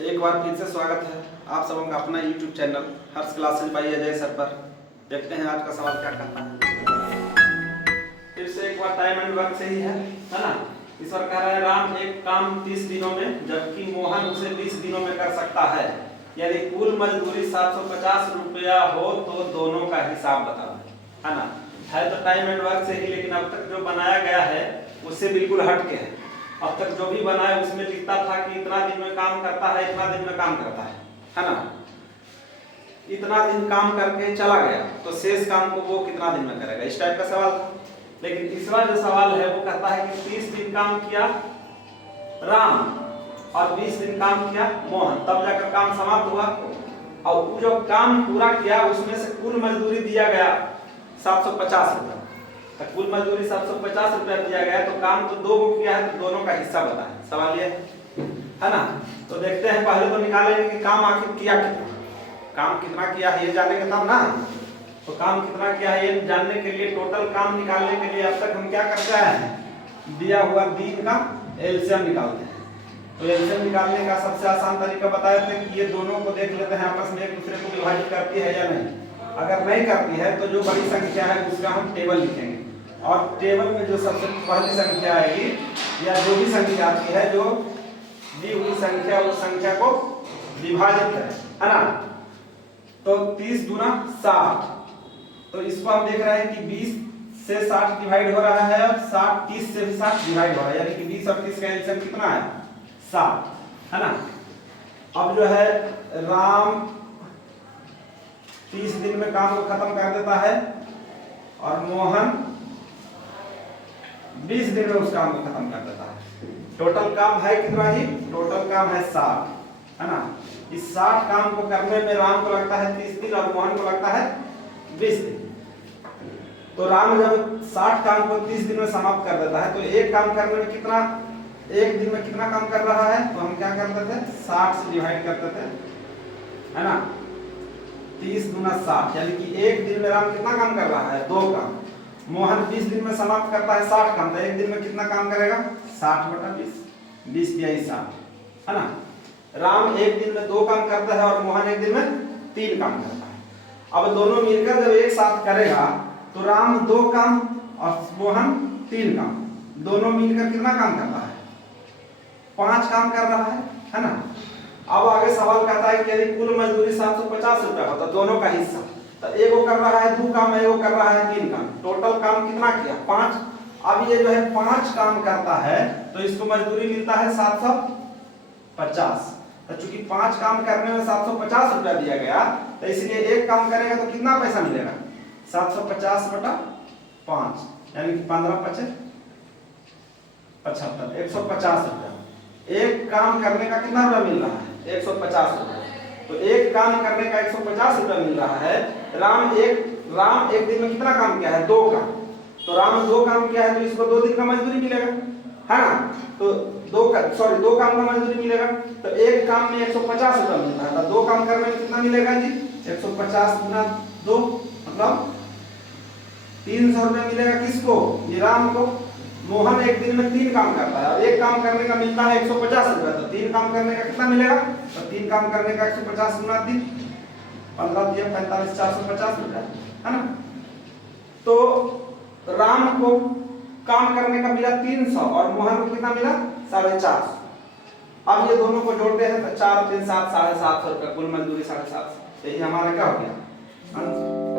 एक बार फिर से स्वागत है आप सबों का अपना YouTube channel Harsh classes by Ajay sir पर। देखते हैं आज का सवाल क्या कहता है। फिर से एक बार टाइम एंड वर्क से ही है ना। ईश्वर कह रहा है राम एक काम 30 दिनों में जबकि मोहन उसे 20 दिनों में कर सकता है। यदि कुल मजदूरी 750 रुपया हो तो दोनों का हिसाब बताओ, है ना। है तो टाइम एंड वर्क से ही, लेकिन अब तक जो बनाया गया है उससे बिल्कुल हट के है। अब तक जो भी बना है उसमें लिखता था कि इतना दिन में काम करता है, इतना दिन में काम करता है ना। इतना दिन काम करके चला गया तो शेष काम को वो कितना दिन में करेगा, इस टाइप का सवाल था। लेकिन तीसरा जो सवाल है वो कहता है कि 30 दिन काम किया राम और 20 दिन काम किया मोहन, तब जाकर काम समाप्त हुआ। और वो जो काम पूरा किया उसमें से कुल मजदूरी दिया गया 750 रुपया। तो कुल मजदूरी 750 रुपया दिया गया, तो काम तो दो को किया है तो दोनों का हिस्सा बताएं, सवाल ये है ना। तो देखते हैं, पहले तो निकालेंगे कि काम आखिर किया कितना, काम कितना किया है ये जानेंगे तब ना। तो काम कितना किया है ये जानने के लिए, टोटल काम निकालने के लिए अब तक हम क्या करते हैं, दिया हुआ दिन का एलसीएम निकालते हैं। तो एलसीएम निकालने का सबसे आसान तरीका बताए थे कि ये दोनों को देख लेते हैं आपस में एक दूसरे को विभाजित करती है या नहीं। अगर नहीं करती है तो जो बड़ी संख्या है उसका हम टेबल लिखेंगे, और टेबल में जो सबसे पहली संख्या आएगी या जो भी संख्या आती है जो दी हुई संख्या उस संख्या को विभाजित करें, है ना। तो 30 दूना 60, तो इसको हम देख रहे हैं कि 20 से 60 डिवाइड हो रहा है और 60 30 से भी 60 डिवाइड हो रहा है, यानी कि 20 और 30 का एलसीएम कितना है 60, है ना। अब जो है राम 30 दिन में काम को खत्म कर देता है और मोहन 20 दिन में उस काम को खत्म कर देता है। टोटल काम है कितना जी, टोटल काम है 60, है ना। इस 60 काम को करने में राम को लगता है 30 दिन और मोहन को लगता है 20 दिन। तो राम जब 60 काम को 30 दिन में समाप्त कर देता है तो एक काम करने में कितना, एक दिन में कितना काम कर रहा है, तो हम क्या करते थे 60 से डिवाइड करते थे, है ना। 30 दूना 60, यानी कि एक दिन में राम कितना काम कर रहा है, 2 काम। मोहन 20 दिन में समाप्त करता है 60 काम, तो एक दिन में कितना काम करेगा 60 बटा 20, 20 दिया 60, है ना। राम एक दिन में 2 काम करता है और मोहन एक दिन में 3 काम करता है। अब दोनों मिलकर जब एक साथ करेगा तो राम 2 काम और मोहन 3 काम, दोनों मिलकर कितना काम करता है 5 काम कर रहा है ना। अब आगे सवाल कहता है कि यदि कुल मजदूरी 750 रुपया हो तो दोनों का हिस्सा, तो एगो कर रहा है 2 काम, एगो कर रहा है 3 काम, टोटल काम कितना किया 5। अब ये जो है 5 काम करता है तो इसको मजदूरी मिलता है 750। तो चूंकि 5 काम करने में 750 रुपया दिया गया तो इसलिए एक काम करेगा तो कितना पैसा मिलेगा 750 बटा 5, यानी कि 15 पचे 75, 150 रुपया। एक काम करने का कितना रुपया मिल रहा है 150 रुपया। तो एक काम करने का 150 रुपया मिल रहा है। राम एक दिन में कितना काम किया है 2 काम, तो राम 2 काम किया है तो इसको 2 दिन का मजदूरी मिलेगा, है ना। तो 2 काम का मजदूरी मिलेगा, तो एक काम में 150 रुपया मिल रहा है, तो 2 काम करने में कितना मिलेगा जी 150 गुना 2 मतलब 300 रुपया मिलेगा किसको, ये राम को। मोहन एक दिन में 3 काम करता है और एक काम करने का मिलता है 150 रुपया, तो 3 काम करने का कितना मिलेगा, तो 3 काम करने का 150 गुना 3, 15 दिया 45, 450 रुपया, है ना। तो राम को काम करने का मिला 300 और मोहन को कितना मिला 450। अब ये दोनों को जोड़ते हैं तो 4 3 7 750 रुपया, कुल मजदूरी 750। यही हमारा क्या हो गया आंसर।